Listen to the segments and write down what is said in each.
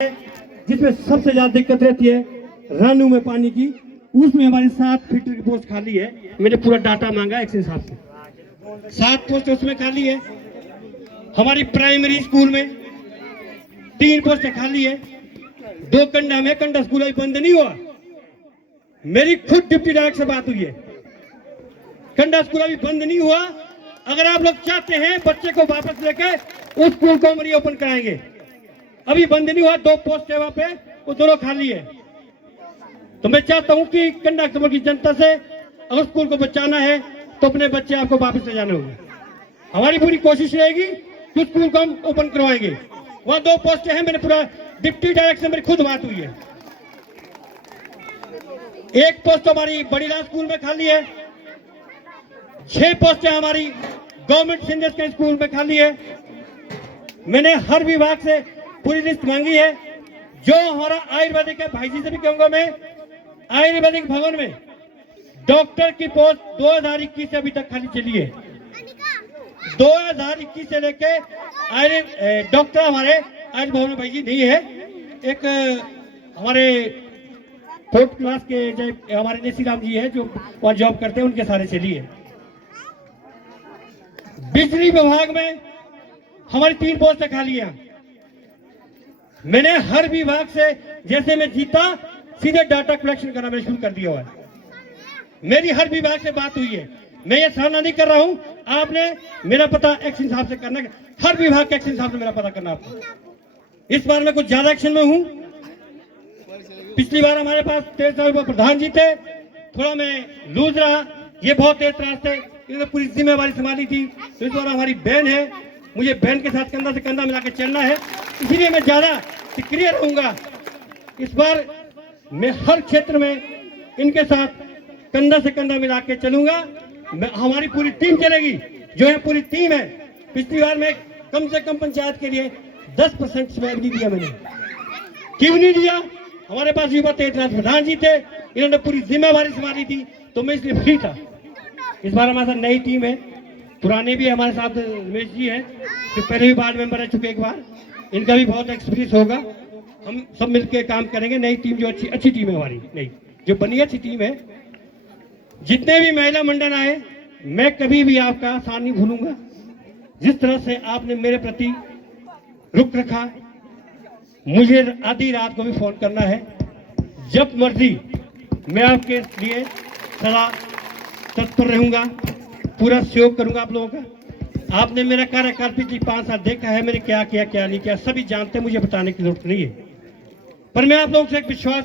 जिसमें सबसे ज्यादा दिक्कत रहती है रानू में पानी की, उसमें हमारी 7 फीट की पोस्ट खाली है। मैंने पूरा डाटा मांगा एक्शन साहब से, 7 पोस्ट उसमें खाली है। हमारी प्राइमरी स्कूल में 3 पोस्टें खाली है। 2 कंडा में, कंडा स्कूल अभी बंद नहीं हुआ। मेरी खुद डिप्टी डायरेक्टर से बात हुई है, कंडा स्कूल अभी बंद नहीं हुआ। अगर आप लोग चाहते हैं बच्चे को वापस लेके उस स्कूल को हम रीओपन कराएंगे। अभी बंद नहीं हुआ, 2 पोस्ट है वहां पे, वो दोनों खाली है। तो मैं चाहता हूं कि कंडा अक्टूबर की जनता से अगर स्कूल को बचाना है तो अपने बच्चे आपको वापस ले जाने होंगे। हमारी पूरी कोशिश रहेगी कि स्कूल को हम ओपन करवाएंगे। वहां 2 पोस्टें हैं, मैंने पूरा डिप्टी डायरेक्टर से मेरी खुद बात हुई है। 1 पोस्ट हमारी बड़ीलाल स्कूल में खाली है। 6 पोस्टें हमारी गवर्नमेंट सीनियर सेकेंडरी स्कूल में खाली है। मैंने हर विभाग से पूरी लिस्ट मांगी है। जो हमारा आयुर्वेदिक है, भाई जी से भी कहूंगा मैं, आयुर्वेदिक भवन में डॉक्टर की पोस्ट 2021 से अभी तक खाली चली है। 2021 से लेके डॉक्टर हमारे आयुर्वेद भवन में भाई जी नहीं है। एक हमारे 4th क्लास के हमारे नेसी राम जी है जो वहां जॉब करते हैं, उनके सारे चली है। बिजली विभाग में हमारी 3 पोस्टें खाली हैं। मैंने हर विभाग से, जैसे मैं जीता सीधे डाटा कलेक्शन करना मैंने शुरू कर दिया हुआ है। मेरी हर विभाग से बात हुई है। मैं ये सामना नहीं कर रहा हूं, आपने मेरा पता एक्शन साहब से करना, हर विभाग के एक्शन साहब से मेरा पता करना आपको। इस बार मैं कुछ ज्यादा एक्शन में हूं। पिछली बार हमारे पास 13 प्रधान जी थे, थोड़ा मैं लूज रहा, ये बहुत तेज त्रास थे, इन्होंने पूरी जिम्मेवारी संभाली थी। तो इस बार हमारी बहन है, मुझे बहन के साथ कंधा से कंधा मिला के चलना है, इसलिए मैं ज्यादा सक्रिय रहूंगा। इस बार मैं हर क्षेत्र में इनके साथ कंधा से कंधा मिला के चलूंगा। हमारी पूरी टीम चलेगी, जो है पूरी टीम है। पिछली बार मैं कम से कम पंचायत के लिए 10% स्वैग नहीं दिया। मैंने क्यों नहीं दिया? हमारे पास युवा तेजराज प्रधान जी थे, इन्होंने पूरी जिम्मेवारी संभाली थी, तो मैं इसलिए फ्री था। इस बार हमारे साथ नई टीम है, पुराने भी हमारे साथ रमेश जी हैं जो पहले भी वार्ड मेंबर रह चुके एक बार, इनका भी बहुत एक्सपीरियंस होगा। हम सब मिलकर काम करेंगे। नई टीम जो अच्छी टीम है हमारी, नई जो बनी अच्छी टीम है। जितने भी महिला मंडल आए, मैं कभी भी आपका आसान नहीं भूलूंगा। जिस तरह से आपने मेरे प्रति रुख रखा, मुझे आधी रात को भी फोन करना है, जब मर्जी मैं आपके लिए सदा तत्पर रहूंगा, पूरा सहयोग करूंगा आप लोगों का। आपने मेरा कार्यकाल पिछले 5 साल देखा है, मैंने क्या किया क्या नहीं किया, सभी जानते हैं, मुझे बताने की जरूरत नहीं है। पर मैं आप लोगों से एक विश्वास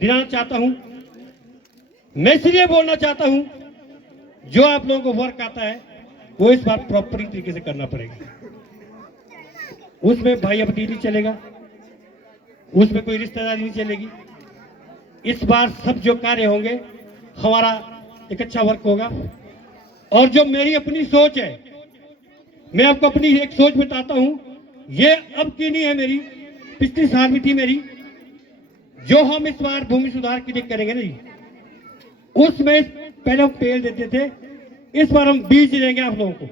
दिलाना चाहता हूं। मैं इसलिए बोलना चाहता हूं, जो आप लोगों को वर्क आता है वो इस बार प्रॉपर तरीके से करना पड़ेगा। उसमें भाई अब नहीं चलेगा, उसमें कोई रिश्तेदारी नहीं चलेगी। इस बार सब जो कार्य होंगे हमारा एक अच्छा वर्क होगा। और जो मेरी अपनी सोच है, मैं आपको अपनी एक सोच बताता हूं। ये अब की नहीं है मेरी, पिछले साल भी थी मेरी। जो हम इस बार भूमि सुधार के लिए करेंगे नहीं, उसमें पहले हम पेड़ देते थे, इस बार हम बीज देंगे। आप लोगों को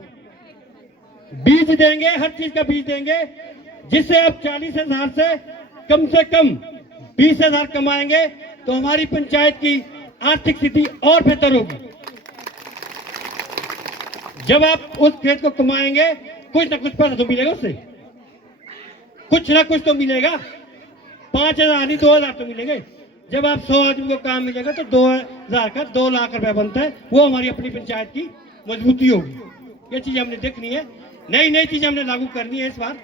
बीज देंगे, हर चीज का बीज देंगे, जिससे आप 40,000 से कम 20,000 कमाएंगे तो हमारी पंचायत की आर्थिक स्थिति और बेहतर होगी। जब आप उस खेत को कमाएंगे, कुछ ना कुछ पैसा तो मिलेगा, उससे कुछ ना कुछ तो मिलेगा। 5,000 नहीं 2,000 तो मिलेंगे। जब आप 100 आदमी को काम मिलेगा तो 2,000 का 2 लाख रुपया बनता है। वो हमारी अपनी पंचायत की मजबूती होगी। ये चीज हमने देखनी है, नई चीजें हमने लागू करनी है। इस बार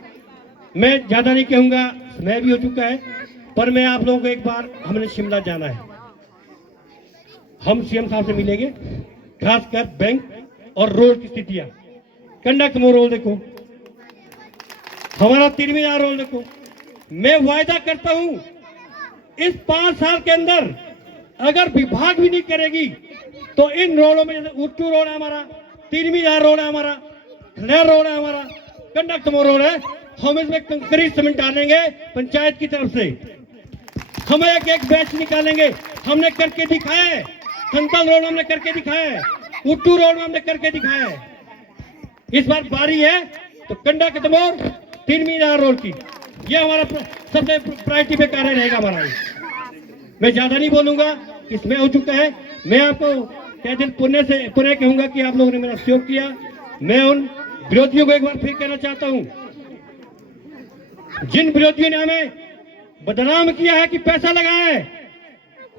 मैं ज्यादा नहीं कहूंगा, समय भी हो चुका है। पर मैं आप लोगों को एक बार, हमने शिमला जाना है, हम सीएम साहब से मिलेंगे, खासकर बैंक और रोड की स्थितियां। कंडक्ट में रोड देखो, हमारा 3 मीनार रोड देखो। मैं वायदा करता हूं, इस 5 साल के अंदर अगर विभाग भी नहीं करेगी तो इन रोडों में, जैसे उट्टू रोड है हमारा, 3 मीनार रोड है हमारा, खलेर रोड है हमारा, कंडक्ट में रोड है, हम इसमें कंक्रीट सीमेंट डालेंगे पंचायत की तरफ से। हम एक बैच निकालेंगे, हमने करके दिखाया है। संतल रोड हमने करके दिखाया है, उट्टू रोड में हमने करके दिखाया है। इस बार बारी है तो कंडा कदमोर 3 मीनार रोड की, ये हमारा सबसे प्रायोरिटी पे कार्य रहेगा हमारा। मैं ज्यादा नहीं बोलूंगा, इसमें हो चुका है। मैं आपको क्या दिल पुण्य कहूंगा कि आप लोगों ने मेरा सहयोग किया। मैं उन विरोधियों को एक बार फिर कहना चाहता हूं, जिन विरोधियों ने हमें बदनाम किया है कि पैसा लगाया है,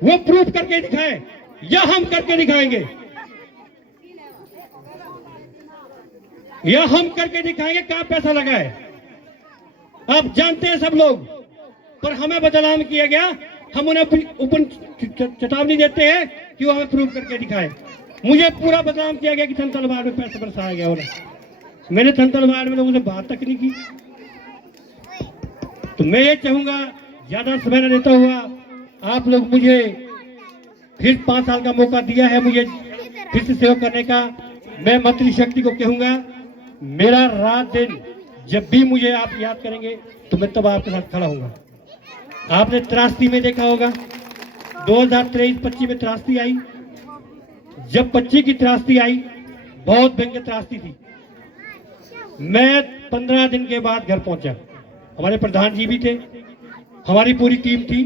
वो प्रूफ करके दिखाए या हम करके दिखाएंगे, या हम करके दिखाएंगे कहां पैसा लगा है। आप जानते हैं सब लोग, पर हमें बदनाम किया गया। हम उन्हें ओपन चेतावनी देते हैं कि वो हमें प्रूफ करके दिखाए। मुझे पूरा बदनाम किया गया कि थनतल वार्ड में पैसा बरसाया गया होना। मैंने थनतल वार्ड में लोगों से बात तक नहीं की। तो मैं ये चाहूंगा, ज्यादा समय न लेता हुआ, आप लोग मुझे फिर 5 साल का मौका दिया है मुझे फिर से सेवा करने का। मैं मातृशक्ति को कहूंगा, मेरा रात दिन जब भी मुझे आप याद करेंगे तो मैं तब आपके साथ खड़ा हूंगा। आपने त्रासदी में देखा होगा, 2023-25 में त्रासदी आई। जब 25 की त्रासदी आई, बहुत भयंकर त्रासदी थी। मैं 15 दिन के बाद घर पहुंचा। हमारे प्रधान जी भी थे, हमारी पूरी टीम थी,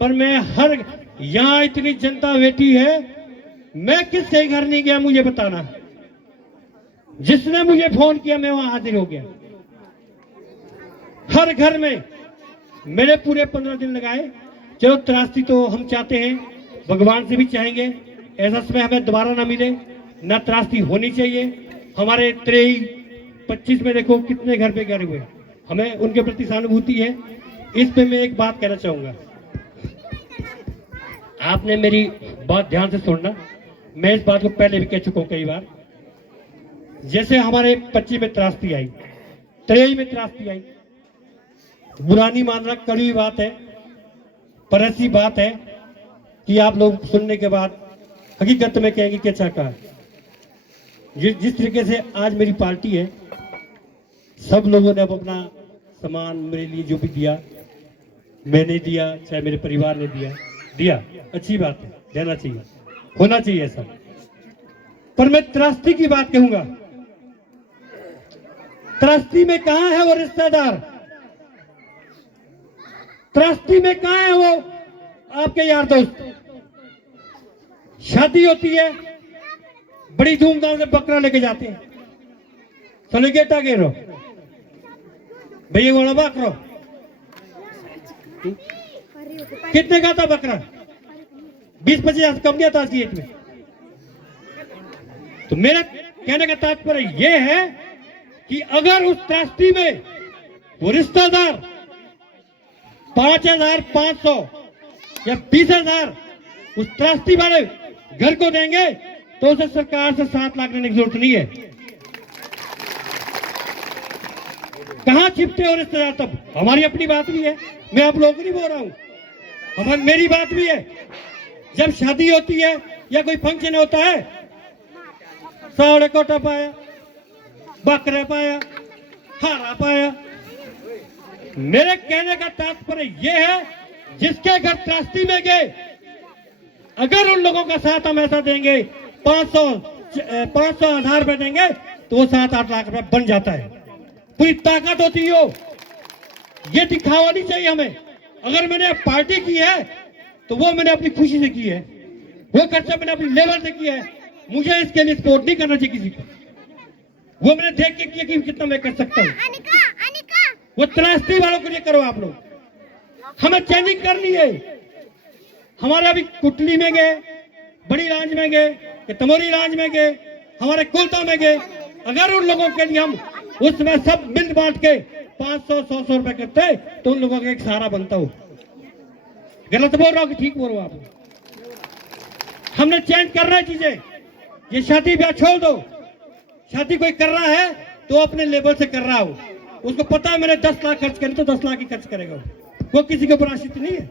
पर मैं यहाँ इतनी जनता बैठी है, मैं किससे घर नहीं गया मुझे बताना। जिसने मुझे फोन किया मैं वहां हाजिर हो गया। हर घर में मैंने पूरे 15 दिन लगाए। चलो त्रासदी तो हम चाहते हैं, भगवान से भी चाहेंगे ऐसा समय हमें दोबारा ना मिले, ना त्रासदी होनी चाहिए। हमारे 23-25 में देखो कितने घर पे गिरे हुए, हमें उनके प्रति सहानुभूति है। इस पे मैं एक बात कहना चाहूंगा, आपने मेरी बात ध्यान से सुनना। मैं इस बात को पहले भी कह चुका हूं कई बार। जैसे हमारे 25 में त्रासदी आई, 23 में त्रासदी आई, बुरा नहीं मान रहा, कड़वी बात है, पर ऐसी बात है कि आप लोग सुनने के बाद हकीकत में कहेंगे कि अच्छा कहा। जिस तरीके से आज मेरी पार्टी है, सब लोगों ने अब अपना सामान मेरे लिए जो भी दिया, मैंने दिया, चाहे मेरे परिवार ने दिया, अच्छी बात है, देना चाहिए, होना चाहिए ऐसा। पर मैं त्रासदी की बात कहूंगा। त्रासदी में कहां है वो रिश्तेदार? त्रासदी में कहां है वो आपके यार दोस्त? शादी होती है, बड़ी धूमधाम से बकरा लेके जाते हैं। चलो गेटा गेरो भैया वाला बकरो कितने का था बकरा? 20-25 कम गया था आज की डेट में। तो मेरा कहने का तात्पर्य यह है कि अगर उस त्रासदी में वो रिश्तेदार 5,500 या 20,000 उस त्रासदी वाले घर को देंगे तो उसे सरकार से 7 लाख लेने की जरूरत नहीं है। कहां छिपते हो रिश्तेदार? तब हमारी अपनी बात भी है, मैं आप लोगों को नहीं बोल रहा हूं, मेरी बात भी है। जब शादी होती है या कोई फंक्शन होता है, सावड़े कोटा पाया, बकरे पाया, हारा पाया। मेरे कहने का तात्पर्य यह है, जिसके घर त्रासदी में गए, अगर उन लोगों का साथ हम ऐसा देंगे, 500-1000 रुपए देंगे तो वो 7-8 लाख रुपए बन जाता है। पूरी ताकत होती हो, ये दिखावा नहीं चाहिए हमें। अगर मैंने पार्टी की है तो वो मैंने अपनी खुशी से की है, वो खर्चा मैंने अपनी लेवल से किया है। मुझे इसके लिए सपोर्ट नहीं करना चाहिए किसी को। वो मैंने देख के किया कि कितना मैं कर सकता हूँ। वो त्रासदी वालों के लिए करो आप लोग, हमें चेंजिंग करनी है। हमारे अभी कुटली में गए, बड़ी रांझ में गए, तमोरी रांझ में गए, हमारे कुलता में गए, अगर उन लोगों के लिए हम उसमें सब मिल बांट के 500-100 रुपए करते तो उन लोगों का एक सहारा बनता हो। गलत बोल रहा हूं कि ठीक बोल रहा हूं? आप हमने चेंज करना है चीजें। ये शादी ब्याह छोड़ दो। शादी कोई कर रहा है तो अपने लेवल से कर रहा हो, उसको पता है मैंने 10 लाख खर्च करे तो 10 लाख ही खर्च करेगा। वो किसी के ऊपर आश्रित नहीं है।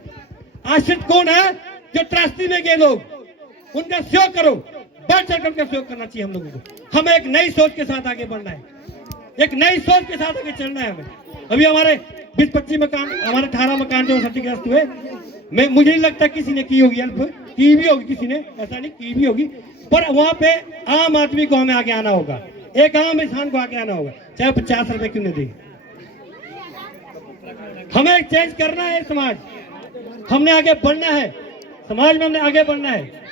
आश्रित कौन है? जो त्रासदी में गए लोग, उनका सहयोग करो, बढ़ चढ़ कर सहयोग करना चाहिए हम लोगों को। हमें एक नई सोच के साथ आगे बढ़ना है, एक नई सोच के साथ आगे चलना है हमें। अभी हमारे 20-25 मकान, हमारे 18 मकान जो क्षतिग्रस्त हुए, मुझे नहीं लगता किसी ने की होगी हेल्प, की भी होगी किसी ने, ऐसा नहीं की भी होगी, पर वहां पे आम आदमी को हमें आगे आना होगा, एक आम इंसान को आगे आना होगा, चाहे 50 रुपए क्यों नहीं दे। हमें चेंज करना है समाज, हमने आगे बढ़ना है, समाज में हमने आगे बढ़ना है।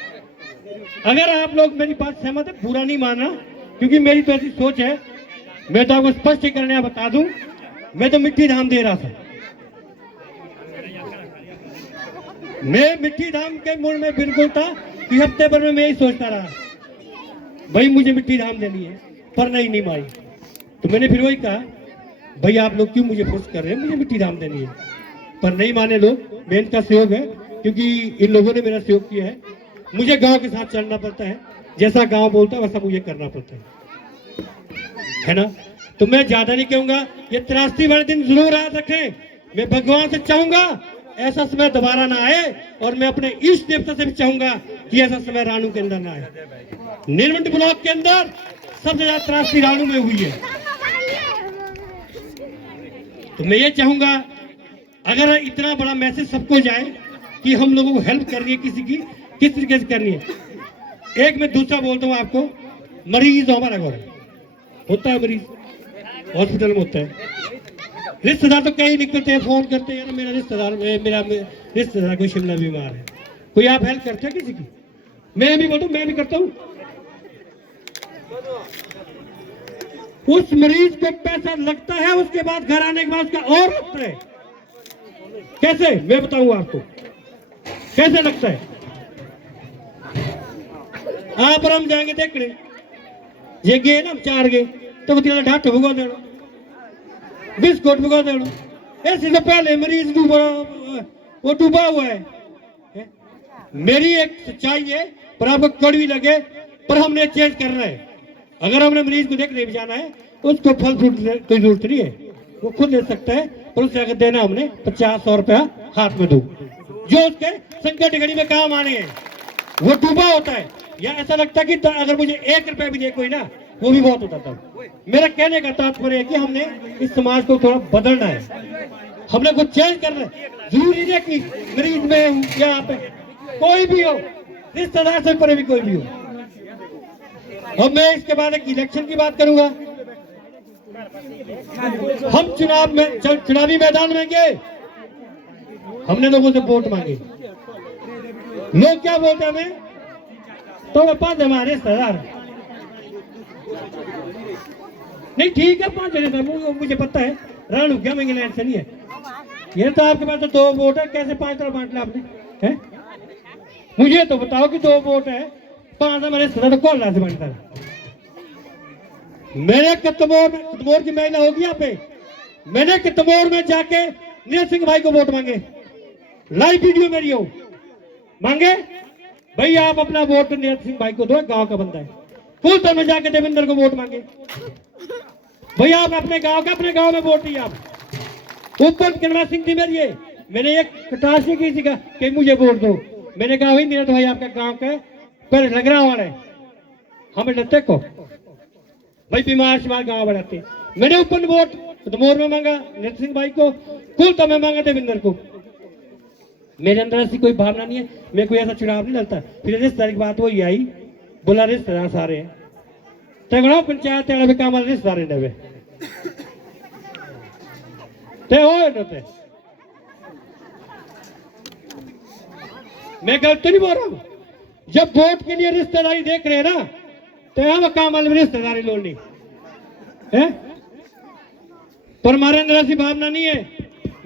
अगर आप लोग मेरी बात सहमत है, बुरा नहीं मानना, क्योंकि मेरी तो ऐसी सोच है। मैं तो आपको स्पष्ट करने बता दूं, मैं तो मिट्टी धाम दे रहा था। मैं मिट्टी धाम के मूड में बिल्कुल था कि हफ्ते भर में मैं यही सोचता रहा, भाई मुझे मिट्टी धाम देनी है, पर नहीं मानी। तो मैंने फिर वही कहा, भाई आप लोग क्यों मुझे फोर्स कर रहे हैं, मुझे मिट्टी धाम देनी है, पर नहीं माने लोग। मैं इनका सहयोग है, क्योंकि इन लोगों ने मेरा सहयोग किया है। मुझे गांव के साथ चलना पड़ता है, जैसा गांव बोलता है वैसा मुझे करना पड़ता है ना। तो मैं ज्यादा नहीं कहूंगा, ये त्रासदी वाले दिन जरूर याद रखें। मैं भगवान से चाहूंगा ऐसा समय दोबारा ना आए, और मैं अपने इष्ट देवता से भी चाहूंगा कि ऐसा समय रानू के अंदर ना आए। नीलमंडी ब्लॉक के अंदर सबसे ज्यादा त्रासदी रानू में हुई है। तो मैं ये चाहूंगा, अगर इतना बड़ा मैसेज सबको जाए कि हम लोगों को हेल्प करनी है, किसी की किस तरीके से करनी है। एक मैं दूसरा बोलता हूँ आपको, मरीज हमारा घर होता है, मरीज हॉस्पिटल में होता है, रिश्तेदार तो कहीं निकलते हैं, फोन करते हैं, मेरा रिश्तेदार कोई शिमला बीमार है, कोई आप हेल्प करते हैं किसी की? मैं भी बोलता हूँ, मैं भी करता हूँ। उस मरीज को पैसा लगता है, उसके बाद घर आने के बाद उसका और लगता है। कैसे, मैं बताऊं आपको कैसे लगता है। आप और हम जाएंगे देखने, ये गए ना, हम 4 गए तो वो ढाट भुगा देना, बिस्कुट भुगा देना। ऐसे तो पहले मरीज वो डूबा हुआ है। मेरी एक सच्चाई है, पर आपको कड़वी लगे, पर हमने चेंज करना है। अगर हमने मरीज को देखने भी जाना है, उसको फल फ्रूट कोई जरूरत नहीं है, वो खुद ले सकता है, पर उससे अगर देना हमने 50-100 रुपया हाथ में दो, जो उसके संकट घड़ी में काम आने हैं। वो डूबा होता है, या ऐसा लगता है कि अगर मुझे 1 रुपया भी दे कोई ना, वो भी बहुत होता था। मेरा कहने का तात्पर्य है कि हमने इस समाज को थोड़ा बदलना है, हमने कुछ चेंज करना है। जरूरी नहीं है कि मरीज में या यहाँ पे कोई भी हो, रिश्तेदार से परे भी कोई भी हो। और मैं इसके बाद एक इलेक्शन की बात करूंगा। हम चुनावी मैदान में गए, हमने लोगों से वोट मांगे। लोग क्या बोलते हैं हमें, तो 5 हमारे रिश्तेदार नहीं, ठीक है 5 जने, मुझे पता है रानू क्या में इंग्लैंड से नहीं है। ये तो आपके पास तो 2 वोट है, कैसे 5 तरह बांट लिया आपने है? मुझे तो बताओ कि 2 वोट है, 5 हमारे रिश्तेदार, तो कौन से बांटता है? मैंने कतमोर की महिला होगी यहाँ पे, मैंने कतमोर में जाके नीरज सिंह भाई को वोट मांगे, लाइव वीडियो मेरी हो, मांगे भाई आप अपना वोट नीरज सिंह भाई को दो, गांव का बंदा है। कुलतन में जाके देवेंद्र को वोट मांगे, भैया आप अपने गांव में वोट दिए। आप ऊपर कन्वा सिंह थी मेरी, मैंने एक कटाश नहीं की थी कि मुझे वोट दो। मैंने कहा भाई नीरज भाई आपका गांव का पर लगरा वाला है, हमें डरते को भाई बीमार शिमार गांव बढ़ाते। मैंने ऊपर वोट कतमोर में मांगा नीरज सिंह भाई को, कुलतन में मांगा देवेंद्र को। मेरे अंदर ऐसी कोई भावना नहीं है, मैं कोई ऐसा चुनाव नहीं लड़ता। फिर रिश्तेदार की बात वही आई, बोला रिश्तेदार सारे हैं तगड़ा पंचायत में काम रिश्तेदार ने हो। मैं गलत नहीं बोल रहा हूं, जब वोट के लिए रिश्तेदारी देख रहे हैं ना, तो हम काम वाले रिश्तेदारी लोनी है, पर हमारे अंदर ऐसी भावना नहीं है।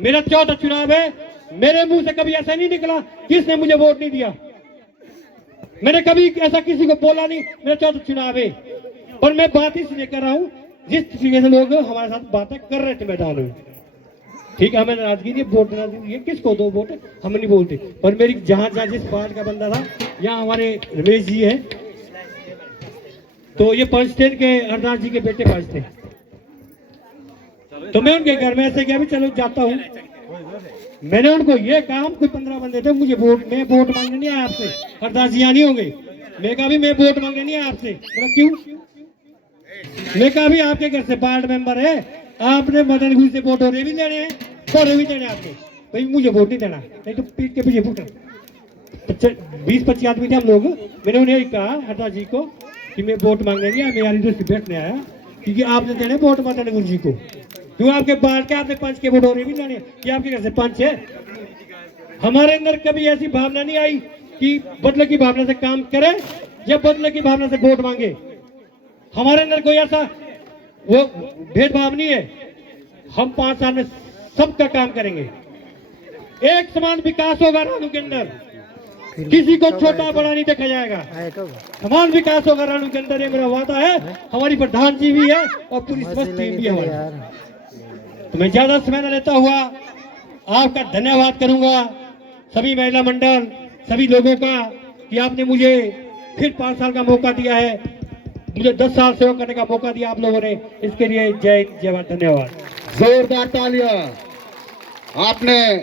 मेरा 4था चुनाव है, मेरे मुंह से कभी ऐसा नहीं निकला किसने मुझे वोट नहीं दिया, मैंने कभी ऐसा किसी को बोला नहीं। मेरा 4था चुनाव है, पर मैं बात इसलिए कर रहा हूं जिस तरीके से लोग हमारे साथ बातें कर रहे थे मैदान में। ठीक है, हमें नाराजगी नहीं, वोट ये किसको दो वोट हम नहीं बोलते, पर मेरी जहां जिस पार्टी का बंदा था, यहाँ हमारे रमेश जी है, तो ये पंच थे, के अरदास जी के बेटे पंच थे, तो मैं उनके घर में ऐसे गया भी चलो जाता हूँ। मैंने उनको ये कहा, हम कोई 15 बंदे थे, मुझे मैं वोट मांगने नहीं आया आपसे, अरदास जी यहाँ नहीं होंगे। मैं कहा भी मैं वोट मांगने नहीं आया आपसे। बोला क्यों? मैं कहा भी आपके घर से वार्ड मेंबर है, आपने मदन गुल से वोट हो रहे भी लेने हैं, तो भी देने आपने, भाई मुझे वोट नहीं देना, नहीं तो पीठ के पीछे फूटा। 20-25 आदमी थे हम लोग। मैंने उन्हें कहा अरदास जी को कि मैं वोट मांगने नहीं आया, मैं यार इधर से बैठने आया, क्योंकि आपने देने वोट मदन गुल जी को। क्यों आपके बाल के आपने पंच के वोट हो रही भी नहीं, ये आपके घर से पंच है। हमारे अंदर कभी ऐसी भावना नहीं आई कि बदले की भावना से काम करे या बदले की भावना से वोट मांगे। हमारे अंदर कोई ऐसा वो भेदभाव नहीं है। हम 5 साल में सबका काम करेंगे, एक समान विकास होगा रानू के अंदर, किसी को छोटा बड़ा नहीं देखा जाएगा, समान विकास होगा रानू के अंदर, ये मेरा वादा है। हमारी प्रधान जी भी है और पूरी समस्त टीम भी है हमारी। तो मैं ज्यादा समय न लेता हुआ आपका धन्यवाद करूंगा सभी महिला मंडल, सभी लोगों का कि आपने मुझे फिर 5 साल का मौका दिया है, मुझे 10 साल सेवा करने का मौका दिया आप लोगों ने, इसके लिए जय जवान, धन्यवाद। जोरदार तालियां। आपने